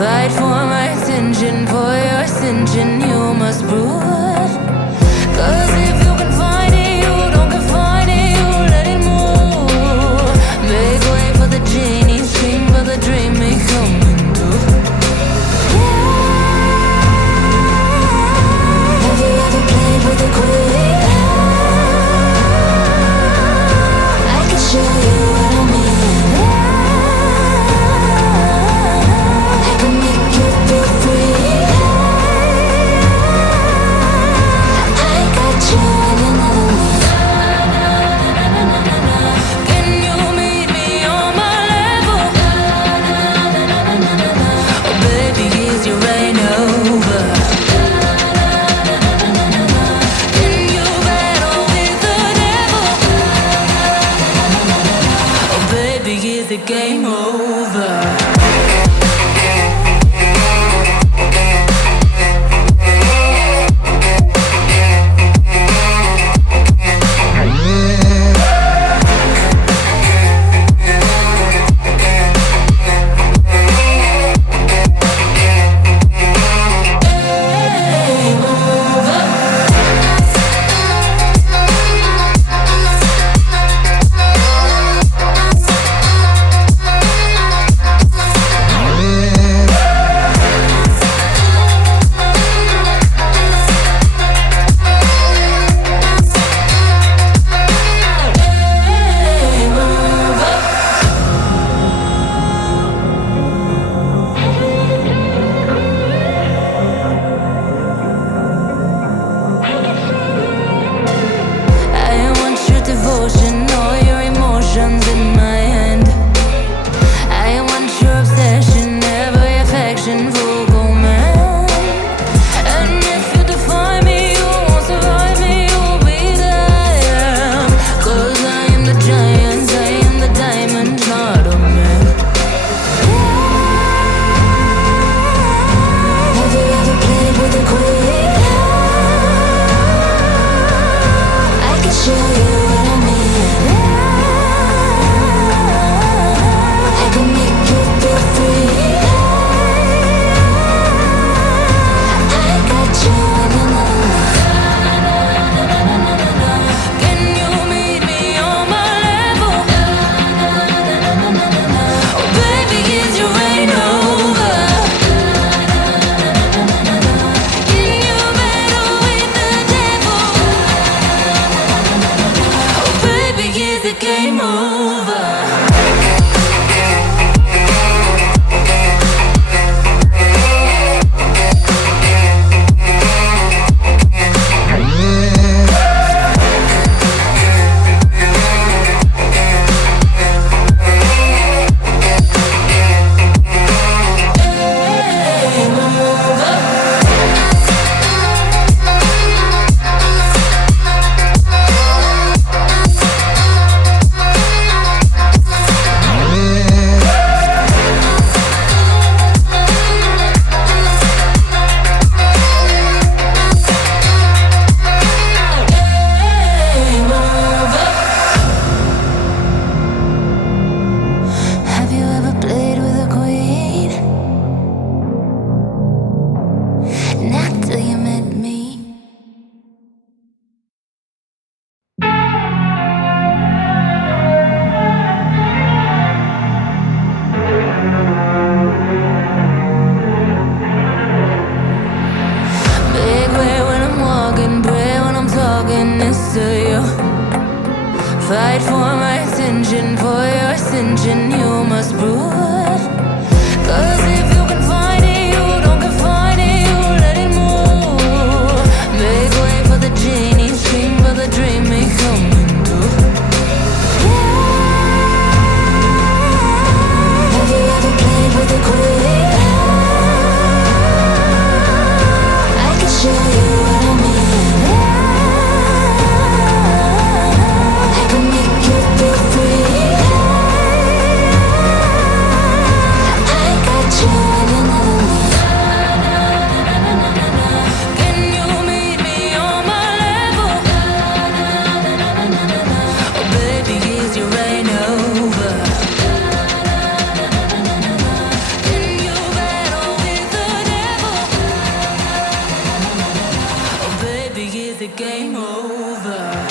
Fight for my attention, for your ascension, you must prove. Cause if you can find it, you don't confine it, you let it move. Make way for the genie, scream for the dream, may come true. Have you ever played with a queen? I can show you what I mean. I can make you feel free. I got you in another me. Can you meet me on my level? Oh baby, is your reign over? Can you battle with the devil? Oh baby, is the game over? Fight for my attention, for your ascension, you must prove. Cause if you can find it, you don't confine it, you let it move. Make way for the genie, scream for the dream, may come true. Have you ever played with a queen? I can show you what I mean. I can make you feel free. is the game over?